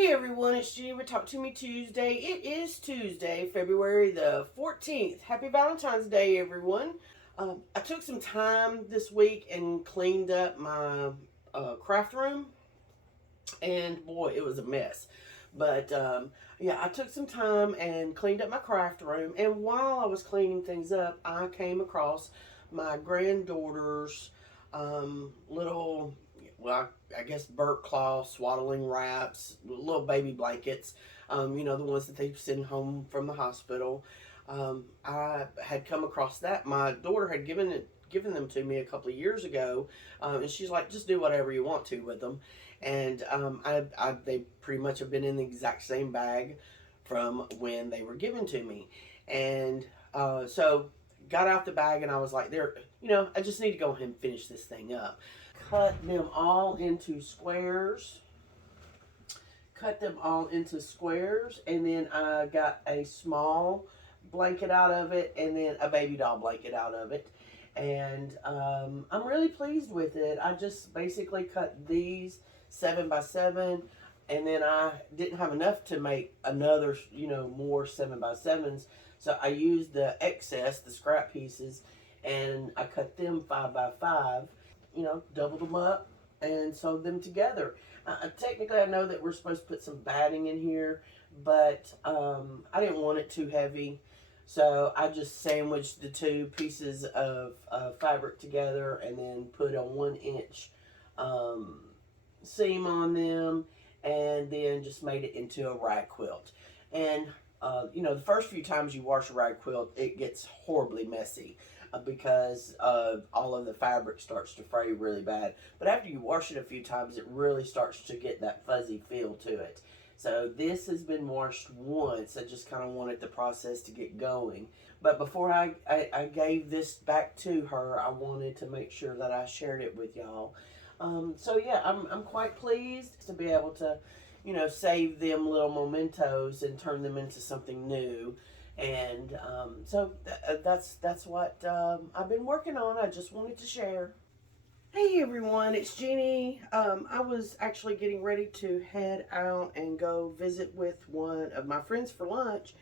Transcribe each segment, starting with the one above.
Hey everyone, it's Jeannie with Talk To Me Tuesday. It is Tuesday, February the 14th. Happy Valentine's Day, everyone. I took some time this week and cleaned up my craft room, and boy, it was a mess. But yeah, I took some time and cleaned up my craft room, and while I was cleaning things up, I came across my granddaughter's little, well, I guess burp cloth, swaddling wraps, little baby blankets, the ones that they send home from the hospital. I had come across that. My daughter had given them to me a couple of years ago, and she's like, just do whatever you want to with them. And they pretty much have been in the exact same bag from when they were given to me. And so got out the bag and I was like, I just need to go ahead and finish this thing up. Cut them all into squares. And then I got a small blanket out of it and then a baby doll blanket out of it. And I'm really pleased with it. I just basically cut these 7x7, and then I didn't have enough to make another, more 7x7s. So I used the excess, the scrap pieces, and I cut them 5x5, doubled them up and sewed them together. Technically, I know that we're supposed to put some batting in here, but I didn't want it too heavy. So I just sandwiched the two pieces of fabric together and then put a 1-inch seam on them, and then just made it into a rag quilt. And the first few times you wash a rag quilt, it gets horribly messy because all of the fabric starts to fray really bad. But after you wash it a few times, it really starts to get that fuzzy feel to it. So this has been washed once. I just kind of wanted the process to get going. But before I gave this back to her, I wanted to make sure that I shared it with y'all. So yeah, I'm quite pleased to be able to, save them little mementos and turn them into something new. And that's what I've been working on. I just wanted to share. Hey everyone, it's Jeannie. I was actually getting ready to head out and go visit with one of my friends for lunch,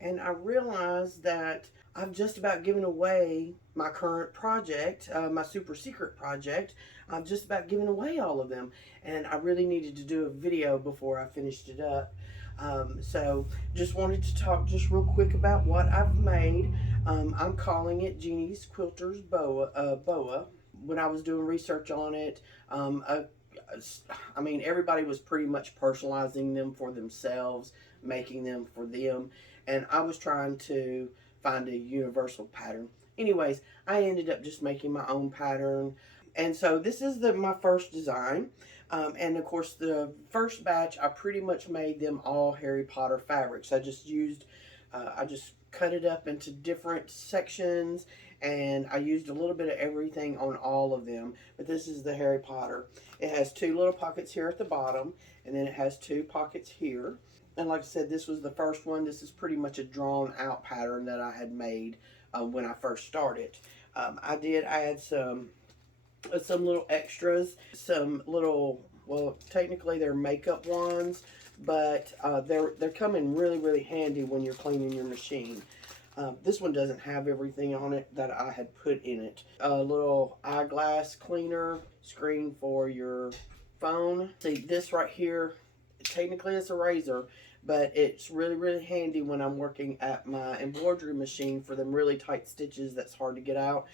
and I realized that I've just about given away my current project, my super secret project. I've just about given away all of them, and I really needed to do a video before I finished it up. So just wanted to talk just real quick about what I've made. I'm calling it Jeannie's Quilters Boa. When I was doing research on it, everybody was pretty much personalizing them for themselves, making them for them, and I was trying to find a universal pattern. Anyways, I ended up just making my own pattern, and so this is my first design. And of course, the first batch, I pretty much made them all Harry Potter fabrics. I just cut it up into different sections, and I used a little bit of everything on all of them. But this is the Harry Potter. It has two little pockets here at the bottom, and then it has two pockets here. And like I said, this was the first one. This is pretty much a drawn out pattern that I had made when I first started. I did add some little extras, some little, well, technically they're makeup wands, but they're coming really, really handy when you're cleaning your machine. This one doesn't have everything on it that I had put in it. A little eyeglass cleaner, screen for your phone. See, this right here, technically it's a razor, but it's really, really handy when I'm working at my embroidery machine for them really tight stitches that's hard to get out.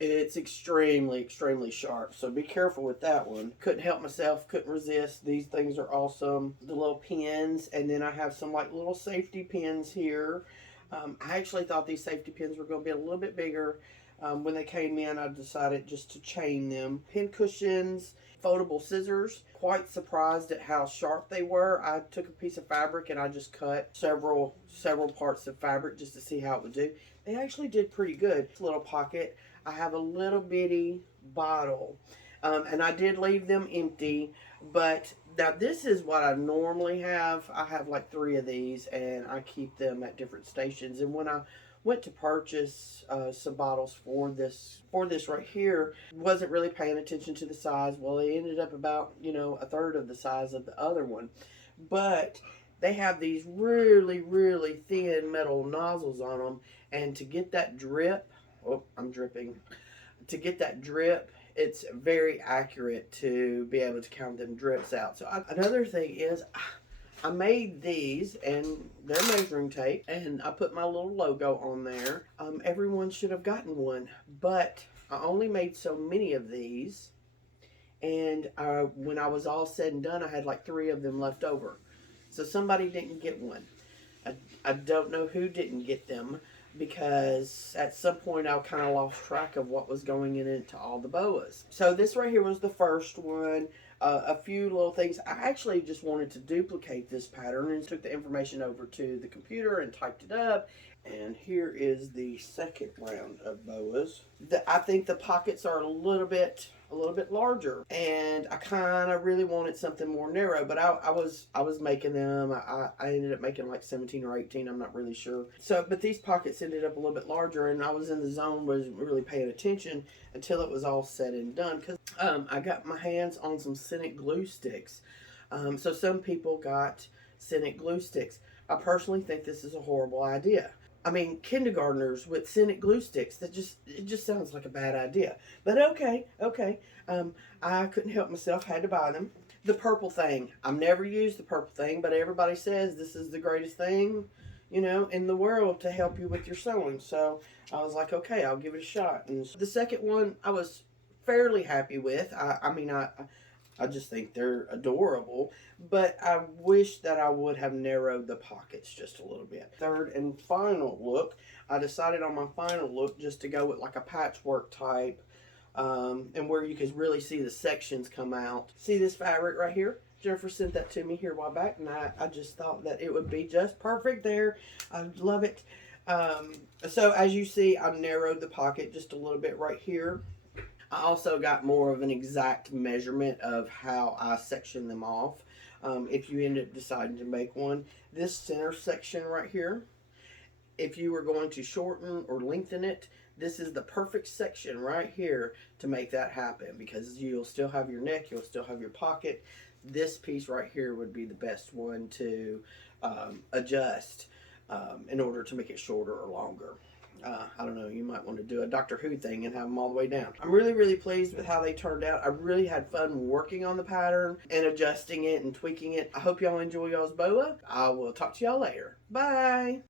It's extremely, extremely sharp, so be careful with that one. Couldn't help myself, couldn't resist. These things are awesome. The little pins, and then I have some like little safety pins here. I actually thought these safety pins were going to be a little bit bigger. When they came in, I decided just to chain them. Pin cushions, foldable scissors. Quite surprised at how sharp they were. I took a piece of fabric and I just cut several parts of fabric just to see how it would do. They actually did pretty good. Little pocket. I have a little bitty bottle, and I did leave them empty, but now this is what I normally have. I have like 3 of these, and I keep them at different stations. And when I went to purchase some bottles for this right here, wasn't really paying attention to the size. Well, it ended up about, a third of the size of the other one. but they have these really, really thin metal nozzles on them. And to get that drip, oh, I'm dripping. To get that drip, it's very accurate to be able to count them drips out. So another thing is, I made these and they're measuring tape, and I put my little logo on there. Everyone should have gotten one, but I only made so many of these, and when I was all said and done, I had like 3 of them left over. So somebody didn't get one. I don't know who didn't get them, because at some point I kind of lost track of what was going into all the boas. So this right here was the first one. A few little things. I actually just wanted to duplicate this pattern and took the information over to the computer and typed it up. And here is the second round of boas. I think the pockets are a little bit larger, and I kind of really wanted something more narrow. But I was making them. I ended up making like 17 or 18. I'm not really sure. So, but these pockets ended up a little bit larger, and I was in the zone, wasn't really paying attention until it was all said and done. Because I got my hands on some Scenic glue sticks. So some people got Scenic glue sticks. I personally think this is a horrible idea. I mean, kindergartners with Scenic glue sticks, it just sounds like a bad idea. But okay. I couldn't help myself, had to buy them. The purple thing, I've never used the purple thing, but everybody says this is the greatest thing, in the world to help you with your sewing. So I was like, okay, I'll give it a shot. And the second one, I was fairly happy with. I just think they're adorable, but I wish that I would have narrowed the pockets just a little bit. Third and final look, I decided on my final look just to go with like a patchwork type, and where you can really see the sections come out. See this fabric right here? Jennifer sent that to me here a while back, and I just thought that it would be just perfect there. I love it. So as you see, I've narrowed the pocket just a little bit right here. I also got more of an exact measurement of how I section them off. If you end up deciding to make one, this center section right here, if you were going to shorten or lengthen it, this is the perfect section right here to make that happen, because you'll still have your neck, you'll still have your pocket. This piece right here would be the best one to adjust in order to make it shorter or longer. I don't know, you might want to do a Doctor Who thing and have them all the way down. I'm really, really pleased with how they turned out. I really had fun working on the pattern and adjusting it and tweaking it. I hope y'all enjoy y'all's boa. I will talk to y'all later. Bye!